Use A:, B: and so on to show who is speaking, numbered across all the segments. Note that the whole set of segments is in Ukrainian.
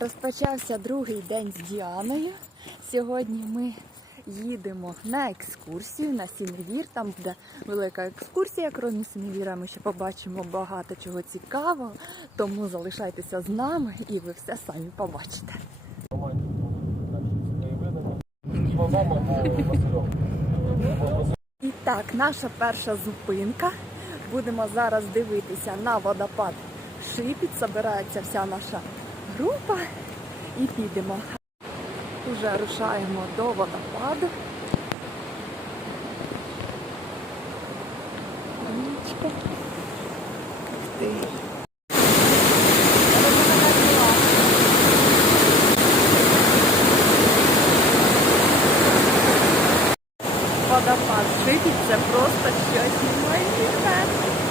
A: Розпочався другий день з Діаною. Сьогодні ми їдемо на екскурсію на Сіневір. Там буде велика екскурсія. Крім Сіневіра, ми ще побачимо багато чого цікавого. Тому залишайтеся з нами і ви все самі побачите. І так, наша перша зупинка. Будемо зараз дивитися на водопад Шипіт. Собирається вся наша група і підемо. Уже рушаємо до водопаду. Річка. Ти. Водопад Шипіт це просто щось неймовірне.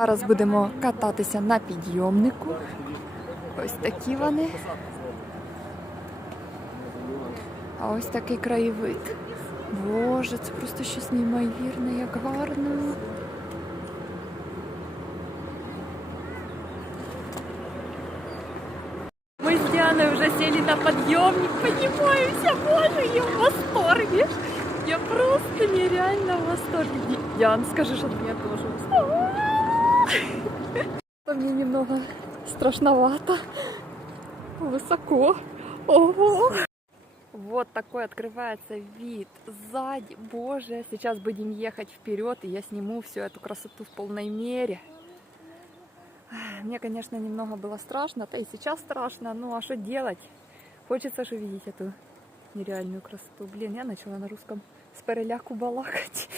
A: Зараз будемо кататися на підйомнику. Ось такі вони. А ось такий краєвид. Боже, це просто щось неймовірне, як гарно. Мы с Дианой уже сели на подъемник, поднимаемся, боже, я в восторге. Я просто нереально в восторге. Ди- Диан, скажи, что ты меня тоже в восторге. Мне немного страшновато. Высоко. Ого. Вот такой открывается вид сзади. Боже, сейчас будем ехать вперед, и я сниму всю эту красоту в полной мере. Мне, конечно, немного было страшно, да и сейчас страшно, ну а что делать? Хочется же увидеть эту нереальную красоту. Блин, я начала на русском с переляку балакать.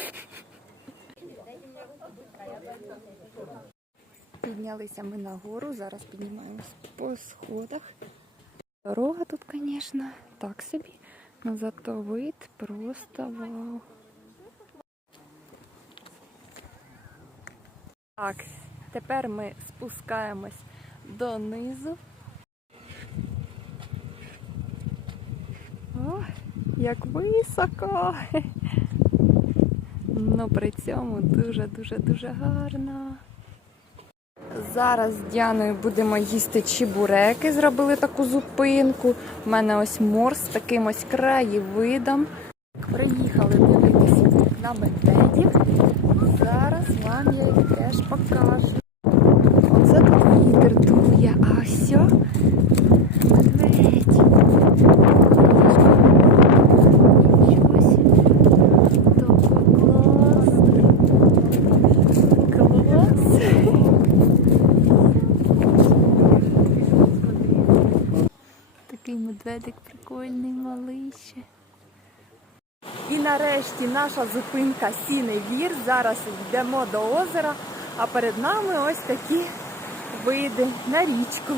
A: Піднялися ми на гору, зараз піднімаємось по сходах. Дорога тут, звісно, так собі. Но зато вид просто вау. Так, тепер ми спускаємось донизу. О, як високо! Ну при цьому дуже-дуже дуже гарно. Зараз з Діаною будемо їсти чебуреки. Зробили таку зупинку. У мене ось морс з таким ось краєвидом. Приїхали дивитися на медведів. Зараз вам я їх теж покажу. Оце тут вітер дує, а все медведь. Нічого собі. Такий класний. Клас. Такий прикольний, малий ще. І нарешті наша зупинка Сіний Вір. Зараз йдемо до озера, а перед нами ось такі види на річку.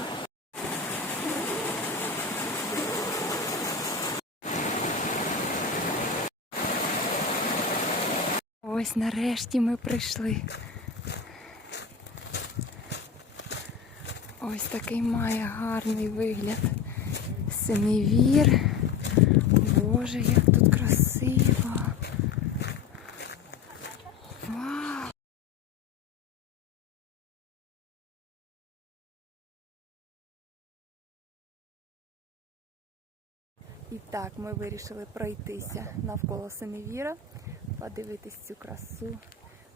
A: Ось нарешті ми прийшли. Ось такий має гарний вигляд. Синевір. Боже, як тут красиво. Вау! І так, ми вирішили пройтися навколо Синевіра, подивитись цю красу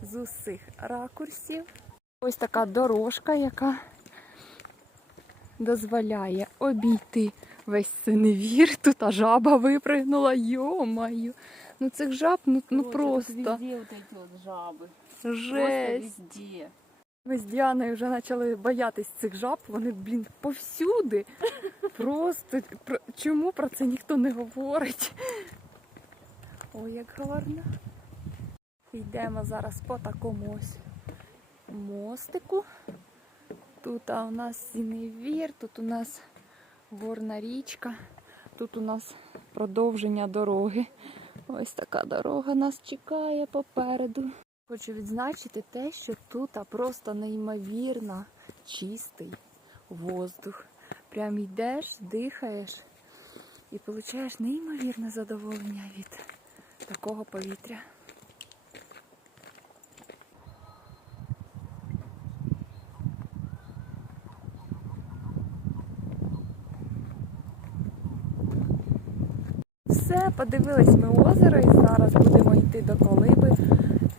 A: з усіх ракурсів. Ось така дорожка, яка дозволяє обійти весь синевір. Тут а жаба випригнула, йо-маю. Ну цих жаб, ну, ну просто
B: Везде вот эти вот жабы. Просто
A: жесть.
B: везде.
A: Ми з Діаною вже почали боятись цих жаб. Вони, блін, повсюди. Просто про- чому про це ніхто не говорить? Ой, як гарно. Йдемо зараз по такому ось мостику. Тут а, у нас сіневір, тут у нас горна річка, тут у нас продовження дороги. Ось така дорога нас чекає попереду. Хочу відзначити те, що тут просто неймовірно чистий воздух. Прям йдеш, дихаєш і отримуєш неймовірне задоволення від такого повітря. Все, подивились ми озеро і зараз будемо йти до колиби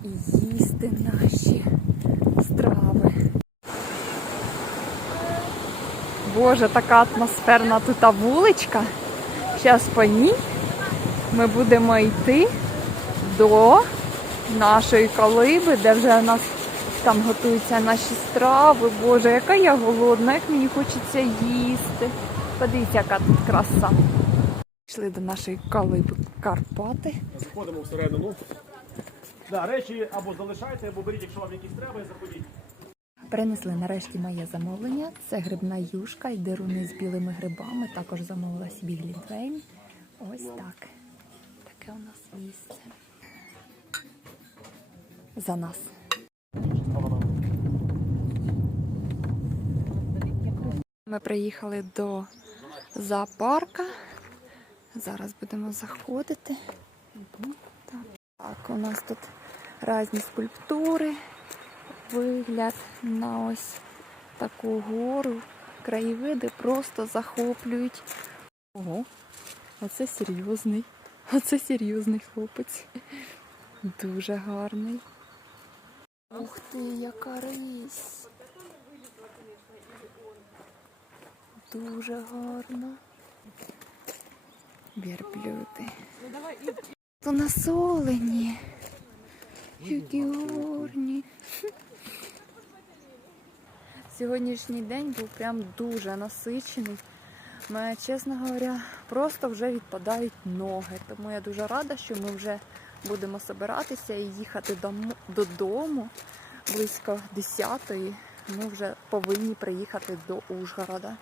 A: і їсти наші страви. Боже, така атмосферна тут вуличка. Зараз по ній ми будемо йти до нашої колиби, де вже у нас там готуються наші страви. Боже, яка я голодна, як мені хочеться їсти. Подивіться, яка тут краса. Йшли до нашої колиби Карпати.
C: Заходимо всередину. Да, речі або залишайте, або беріть, якщо вам якісь треба, і заходіть.
A: Принесли нарешті моє замовлення. Це грибна юшка і деруни з білими грибами. Також замовила собі глінтвейн. Ось так. Таке у нас місце. За нас. Ми приїхали до зоопарка. Зараз будемо заходити. Так, у нас тут різні скульптури вигляд на ось таку гору. Краєвиди просто захоплюють. Ого, оце серйозний. Оце серйозний хлопець. Дуже гарний. Ух ти, яка рись. Дуже гарно. Верблюди. То насолені. Які. Сьогоднішній день був прям дуже насичений. Мене, чесно говоря, просто вже відпадають ноги. Тому я дуже рада, що ми вже будемо збиратися і їхати додому близько 10-ї. Ми вже повинні приїхати до Ужгорода.